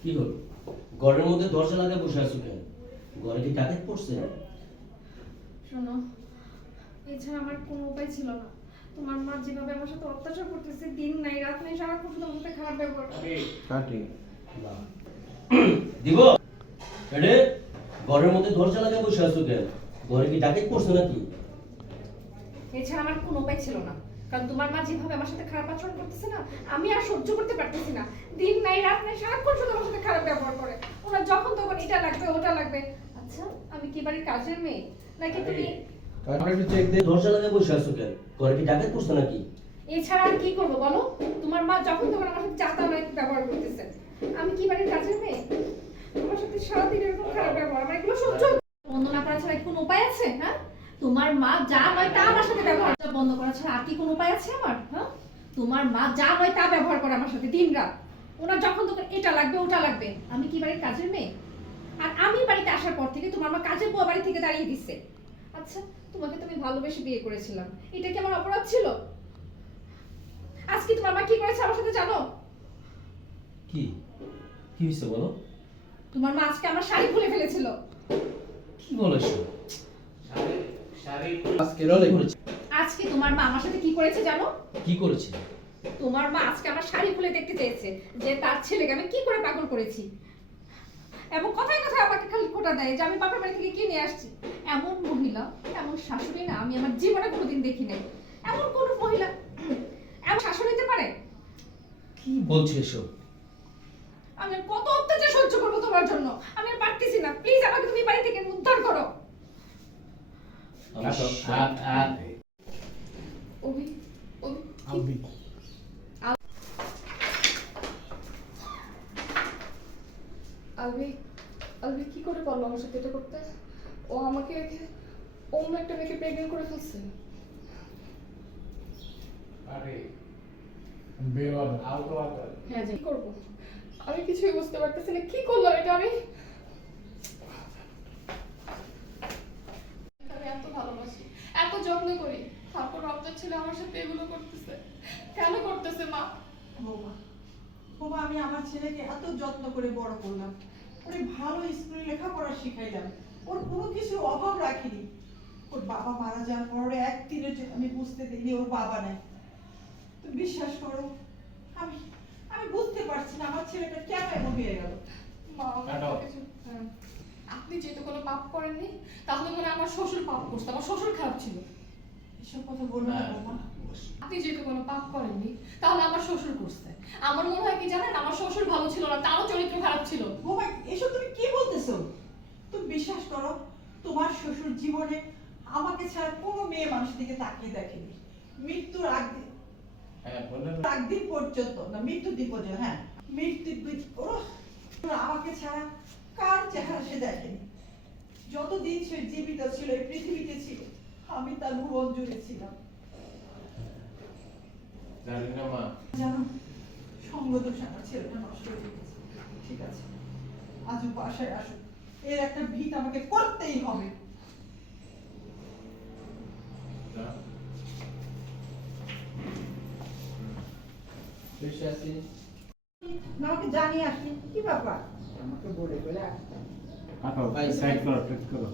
কি হলো? ঘরের মধ্যে দরজা লাগিয়ে বসে আছো কেন? ঘরে কি ডাকাত পড়ছে? শোনো এছাড়া আমার কোনো উপায় ছিল না। তোমার মা যেভাবে আমার সাথে অত্যাচার করতেছে দিন নাই রাত নাই সারাক্ষণ শুধু আমার খারাপ ব্যবহার করে। কাটি। দিব? এডে ঘরের মধ্যে দরজা লাগিয়ে বসে আছো কেন? ঘরে কি ডাকাত পড়ছে নাকি? এছাড়া আমার কোনো উপায় ছিল না। কারণ তোমার মা যেভাবে আমার সাথে খারাপ আচরণ করতেছে না আমি আর সহ্য করতে পারতেছি না। দিন নাই রাত নাই সারাক্ষণ শুধু আমার সাথে খারাপ ব্যবহার করে। ওনার যখন তখন এটা লাগবে ওটা লাগবে। আচ্ছা আমি কি বাড়ির কাজের মেয়ে? নাকি তুমি বসে আছো কেন? কি ডাকাত নাকি? এছাড়া আর কি করব বলো? তোমার মা যখন তখন আমার সাথে চাতা নয় ব্যবহার করতেছে। আমি কি বাড়ির কাজের মেয়ে? তোমার সাথে সারাদিন এরকম খারাপ ব্যবহার আমার এগুলো সহ্য বন্ধ না করা ছাড়া কোনো উপায় আছে? হ্যাঁ? তোমার মা যা নয় তা আমার সাথে ব্যবহার করা। বন্ধ করা ছাড়া আর কি কোনো উপায় আছে আমার? হ্যাঁ? তোমার মা যা নয় তা ব্যবহার করে আমার সাথে দিন রাত। ওনার যখন তখন এটা লাগবে ওটা লাগবে। আমি কি বাড়ির কাজের মেয়ে? আর আমি বাড়িতে আসার পর থেকে তোমার মা কাজের বুয়া বাড়ি থেকে দাঁড়িয়ে দিচ্ছে আচ্ছা তোমাকে তো আমি ভালোবেসে বিয়ে করেছিলাম। এটা কি আমার অপরাধ ছিল? আজকে তোমার মা কি করেছে আমার সাথে জানো? কি? কি হয়েছে বলো? তোমার মা আজকে আমার শাড়ি খুলে ফেলেছিল। কি বলেছ আজকে রলে করেছে? আজকে তোমার মা আমার সাথে কি করেছে জানো? কি করেছে? তোমার মা আজকে আমার শাড়ি খুলে দেখতে চেয়েছে যে তার ছেলেকে আমি কি করে পাগল করেছি। এবং কথায় কথায় আমাকে খালি দেয় যে আমি বাপের বাড়ি থেকে কি নিয়ে আসছি। এমন মহিলা এমন শাশুড়ি না আমি আমার জীবনে কোনোদিন দেখি নাই। এমন কোন মহিলা এমন শাশুড়ি হতে পারে? কি বলছো এসব? আমি কত অত্যাচার সহ্য করব তোমার জন্য? আমি আর পারতেছি না। প্লিজ আমাকে তুমি বাড়ি থেকে উদ্ধার করো। আলবি আলবি আলবি কি করে পারল আমার সাথে এটা করতে? ও আমাকে অন্য একটা মেয়েকে প্রেগনেন্ট করে ফেলছে। আরে আউট আউট হ্যাঁ কি করব? আমি কিছুই বুঝতে পারতেছি না। কি করলাম এটা আমি আমি এত ভালোবাসি। এত যত্ন করি। তারপর রমজান ছেলে আমার সাথে এগুলো করতেছে। কেন করতেছে মা? বৌমা বৌমা আমি আমার ছেলেকে এত যত্ন করে বড় করলাম। ওরে ভালো স্কুলে লেখাপড়া শিখাইলাম। ওর কোনো কিছুর অভাব রাখিনি। ওর বাবা মারা যাওয়ার পর একদিনের জন্য আমি বুঝতে দিইনি ওর বাবা নাই। তুমি বিশ্বাস করো আমি আমি বুঝতে পারছি না আমার ছেলেটা কেন এমন হয়ে গেল। মা কিছু হ্যাঁ। আপনি যেহেতু কোনো পাপ করেননি তাহলে মনে আমার শ্বশুর পাপ করছে আমার শ্বশুর খারাপ ছিল। এসব কথা বলব না বৌমা। আপনি যেহেতু কোনো পাপ করেননি তাহলে আমার শ্বশুর করছে। আমার মনে হয় কি জানেন আমার শ্বশুর ভালো ছিল না তারও চরিত্র খারাপ ছিল। বৌমা এসব তুমি কি বলতেছো? তুমি বিশ্বাস করো তোমার শ্বশুর জীবনে আমাকে ছাড়া কোনো মেয়ে মানুষের দিকে তাকিয়ে দেখেনি। মৃত্যুর আগ দি- হ্যাঁ আগ দিন পর্যন্ত না মৃত্যুর দিন পর্যন্ত হ্যাঁ। মৃত্যুর আমাকে ছাড়া কার চেহারা সে দেখেনি? যতদিন সে জীবিত ছিল এই পৃথিবীতে ছিল আমি তার ভুবন জুড়ে ছিলাম। জানি না মা? জানো সঙ্গ দোষ ছেলেটা নষ্ট হয়ে গেছে। ঠিক আছে আজও বাসায় আসো এর একটা ভিত আমাকে করতেই হবে। না আমাকে জানিয়ে আসলি কি ব্যাপার? আমাকে বলে বলে আসতে আপাও সাইড করো ঠিক করো।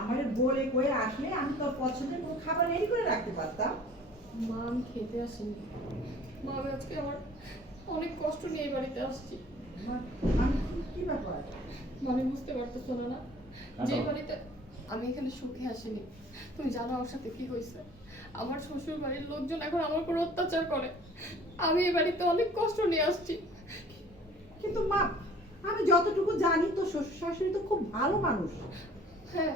আমার বলে কয়ে আসলে আমি তোর পছন্দের কোনো খাবার রেডি করে রাখতে পারতাম। মা আমি খেতে আসিনি। মা আমি আজকে আমার অনেক কষ্ট নিয়ে বাড়িতে আসছি। কি ব্যাপার? মানে বুঝতে পারতেছো না না? যে। বাড়িতে আমি এখানে সুখে আসিনি। তুমি জানো আমার সাথে কি হয়েছে? আমার শ্বশুর বাড়ির লোকজন এখন আমার উপর অত্যাচার করে। আমি এই বাড়িতে অনেক কষ্ট নিয়ে আসছি। কিন্তু মা আমি যতটুকু জানি তো শ্বশুর শাশুড়ি তো খুব ভালো মানুষ। হ্যাঁ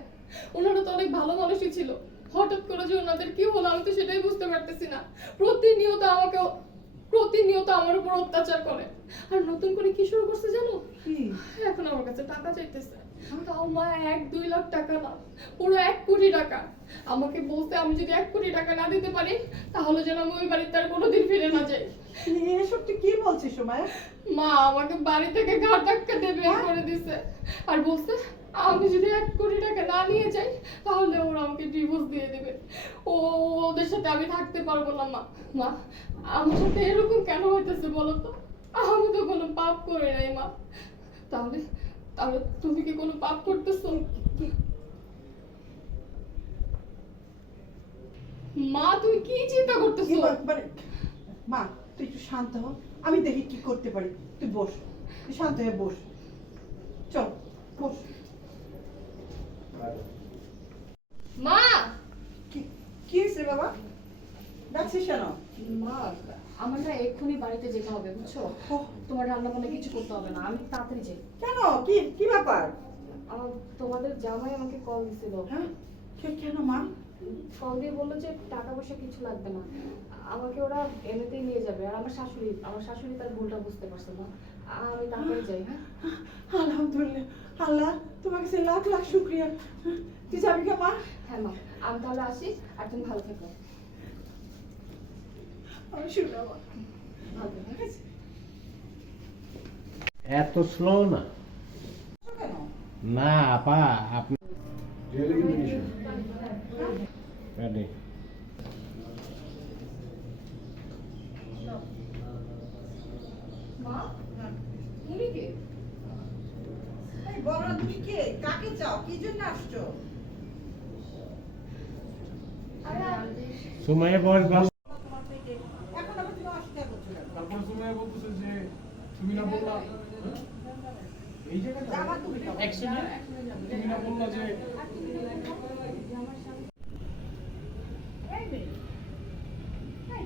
ওনারা তো অনেক ভালো মানুষই ছিল। হঠাৎ করে যে ওনাদের কি হলো আমি তো সেটাই বুঝতে পারতেছি না। প্রতিনিয়ত আমাকে প্রতিনিয়ত আমার উপর অত্যাচার করে। আর নতুন করে কি শুরু করছে জানো? কাছে টাকা চাইতেছে। মা এক দুই লাখ টাকা না পুরো এক কোটি টাকা। আমাকে বলতে আমি যদি এক কোটি টাকা না দিতে পারি তাহলে যেন আমি ওই বাড়িতে আর কোনোদিন ফিরে না যাই। এসব তুই কি বলছিস সময়? মা আমাকে বাড়ি থেকে ঘাট ধাক্কা দিয়ে বের করে দিছে। আর বলছে আমি যদি এক কোটি টাকা না নিয়ে যাই তাহলে ওরা আমাকে ডিভোর্স দিয়ে দেবে। ও ওদের সাথে আমি থাকতে পারব না মা। মা আমার সাথে এরকম কেন হইতেছে বলো তো? আমি তো কোনো পাপ করি নাই মা। তাহলে তাহলে তুমি কি কোনো পাপ করতেছো? মা তুমি কি চিন্তা করতেছো? মানে মা তুই একটু শান্ত হ। আমি দেখি কি করতে পারি। তুই বস। তুই শান্ত হয়ে বস। চল বস। মা! কি কি হয়েছে বাবা? ডাকছিস কেন? মা আমার না এক্ষুনি বাড়িতে যেতে হবে বুঝছ? তোমার রান্না বান্না কিছু করতে হবে না আমি তাড়াতাড়ি যাই। কেন? কি কি ব্যাপার? আমার তোমাদের জামাই আমাকে কল দিছিল। হ্যাঁ? কেন মা? কল দিয়ে বলল যে টাকা পয়সা কিছু লাগবে না। আমাকে ওরা এমনিতেই নিয়ে যাবে আর আমার শাশুড়ি আমার শাশুড়ি তার ভুলটা বুঝতে পারছে না। আমি তাড়াতাড়ি যাই হ্যাঁ? আলহামদুলিল্লাহ। আল্লাহ তোমার কাছে লাখ লাখ শুক্রিয়া। তুই যাবি কে মা? হ্যাঁ মা আমি তাহলে আসি আর তুমি ভালো থেকো আমি শুনলাম ভালো থেকো হ্যাঁ? এত স্লো না। না আপা আপনি কাকে চাও কি জন্য আসছো আরে বয়স ভালো তোমার পেটে এখন আবার তুমি অস্বীকার করছ কেন? তারপর সময় বলতেছে যে তুমি না বললা এই জায়গাটা জামা তুমি দাও। এক সেকেন্ড তুমি না বললা যে এই মেয়ে, এই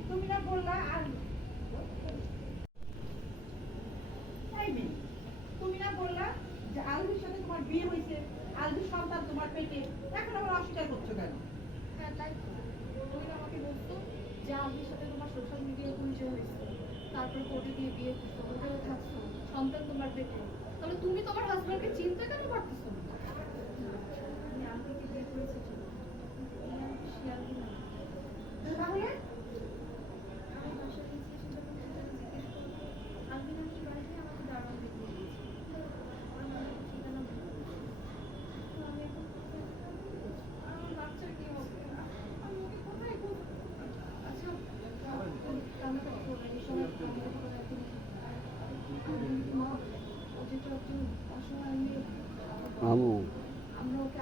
তুমি বললা আর তুমি না বললা যে আলবির সাথে তোমার বিয়ে হয়েছে আলবির সন্তান তোমার পেটে এখন আবার অস্বীকার করছ কেন হ্যাঁ তাই তো ওই আমাকে বলতো যে আলবির সাথে তোমার সোশ্যাল মিডিয়ায় পরিচয় হয়েছে? তারপর কোর্টে দিয়ে বিয়ে করছ ওটাও থাকছো সন্তান তোমার দেখে তাহলে তুমি তোমার হাজব্যান্ডকে চিন্তা কেন। শিয়ালকে না। তাহলে আমি বাসায় গেছি সেটা তো জিজ্ঞেস করব আলবি নাকি বাড়িতে আমাকে দাঁড়ান দিয়ে দিয়েছে আমার ঠিকানা ভুলে গেছি। তো আমি এখন কোথায় যাব? আমার বাচ্চার কি হবে আমি ওকে কোথায় খুঁজবো? আচ্ছা কান্নাটা করবেন এই সময় কান্নাটা করে এখন মা ও যেটা একটু অসহায় মেয়ে আমরা ওকে আমাদের বাড়িতে রেখে দিই আচ্ছা শোনো যতদিন ধরে তোমার হাজবেন্ডকে খুঁজে না পাবো তুমি আমাদের বাসায় থাকবে না আর আমাকে একটু সাহায্য করবে তোমার হাজবেন্ডকে খুঁজে বের করতে। ঠিক আছে আমার বৌমা ঠিকই বলেছে আমার আমার ছেলে আমার ছেলে আলবি খুঁজে বের করবে।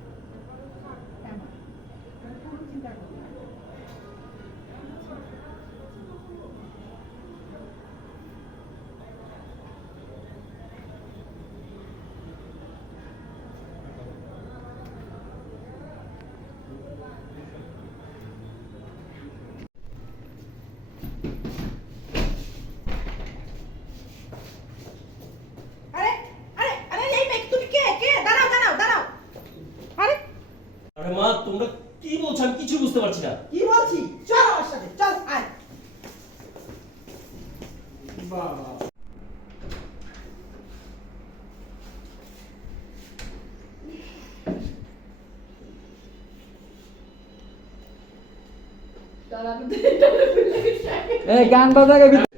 তুমি কোনো চিন্তা করো না আরে আরে আরে এই মেয়ে তুমি কে কে দাঁড়াও দাঁড়াও দাঁড়াও আরে আরে মা তোমরা কি বলছো আমি কিছু বুঝতে পারছি না কি বলছি চল আমার সাথে চল আয় বাবা এই গান বাজাকে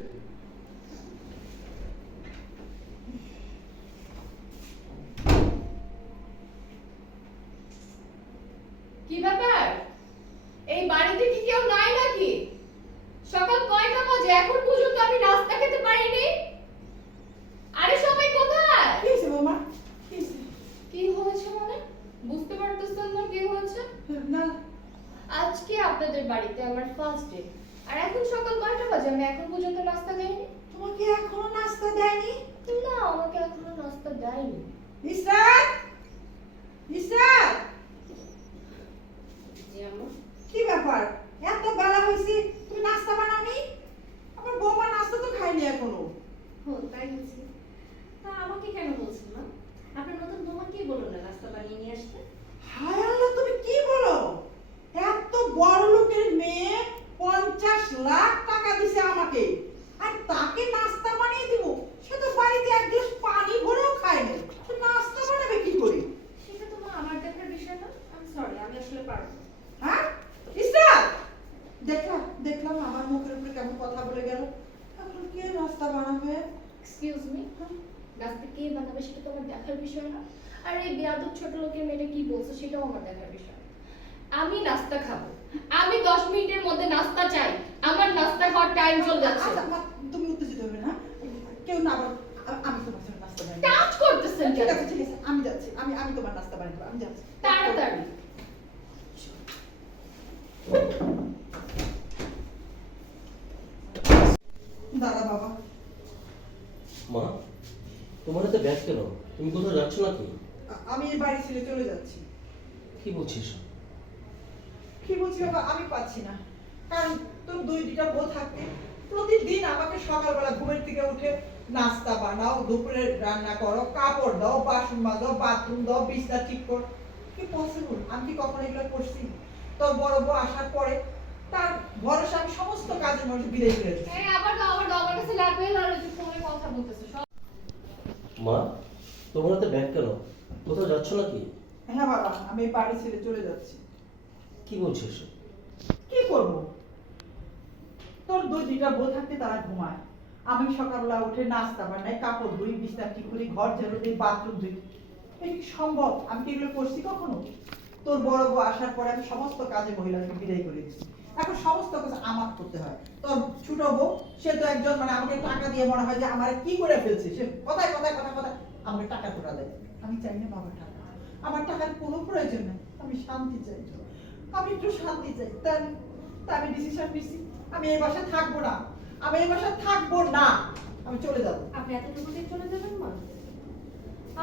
লাখ টাকা দিছে আমাকে। আর তাকে নাস্তা বানিয়ে দিব? সে তো বাড়িতে এক গ্লাস পানি ভরেও খায় না। তো নাস্তা বানাবে কি করে? সেটা তো আমার দেখার বিষয় না। আমি সরি আমি আসলে পারব হ্যাঁ? ইসরা দেখলাম দেখলাম আমার মুখের উপরে কেমন কথা বলে গেল। এখন কে নাস্তা বানাবে? এক্সকিউজ মি নাস্তা কে বানাবে সেটা তো আমার দেখার বিষয় না। আর এই বেয়াদব ছোট লোকের মেয়েটা কি বলছে সেটাও আমার দেখার বিষয় আমি নাস্তা খাব। আমি দশ মিনিটের মধ্যে নাস্তা চাই। আমার নাস্তা খাওয়ার টাইম চলে যাচ্ছে। আচ্ছা তুমি উত্তেজিত হবে না? কেউ না আবার আমি তোমার জন্য নাস্তা বানাই টাচ করতেছেন ঠিক আছে ঠিক আছে আমি যাচ্ছি আমি আমি তোমার নাস্তা বানাই দেবো আমি যাচ্ছি। তাড়াতাড়ি। দাদা বাবা। মা তোমার হাতে ব্যাগ কেন? তুমি কোথাও যাচ্ছ নাকি? আ- আমি এই বাড়ি ছেড়ে চলে যাচ্ছি। কি বলছিস? কি বলছি বাবা? আমি পাচ্ছি না। কারণ তোর দুই দুটা বউ থাকতে প্রতিদিন আমাকে সকালবেলা ঘুমের থেকে উঠে নাস্তা বানাও দুপুরে রান্না করো কাপড় দাও বাসন মাজো বাথরুম দাও বিছনা ঠিক কর। কি পসিবল আমি কি কখনো এগুলো করছি? তোর বড় বউ আসার পরে তার ভরসা আমি সমস্ত কাজের মধ্যে বিদায় করে দিচ্ছি এই আবার দাও আবার আমার কাছে লাগবে আর ওই ফোনে কথা বলতেছে সব। মা তোমার হাতে ব্যাগ কেন? কোথাও যাচ্ছ নাকি? হ্যাঁ বাবা আমি বাড়ি ছেড়ে চলে যাচ্ছি। কি বলছিস কি করব? তোর দুই দুইটা বউ থাকতে তারা ঘুমায়। আমি সকালবেলা উঠে নাস্তা বানাই, কাপড় ধুই, বিছনা ঠিক করি, ঘর ঝাড়ু দিই বাথরুম ধুই। এটা কি সম্ভব? আমি কি এগুলো করছি কখনো? তোর বড় বউ আসার পরে আমি সমস্ত কাজে মহিলাকে বিদায় করে দিচ্ছি এখন সমস্ত কাজ আমার করতে হয়। তোর ছোট বউ, সে তো একজন মানে আমাকে টাকা দিয়ে মনে হয় যে আমার কি করে ফেলছে? সে কথায় কথায় কথা কথা আমাকে টাকা তোরা দেয় আমি চাই না বাবার টাকা। আমার টাকার কোনো প্রয়োজন নেই। আমি শান্তি চাই আমি একটু শান্তি চাই। তাই আমি ডিসিশন নিছি। আমি এই বাসায় থাকব না। আমি এই বাসায় থাকব না। আমি চলে যাব। আপনি এতটুকুতে চলে যাবেন মা?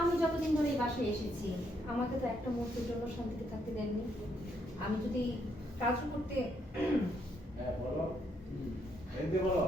আমি যতদিন ধরে এই বাসায় এসেছি আমাকে তো একটা মুহূর্তের জন্য শান্তিতে থাকতে দেননি। আমি যদি কাজ করতে হ্যাঁ বলো। বলো।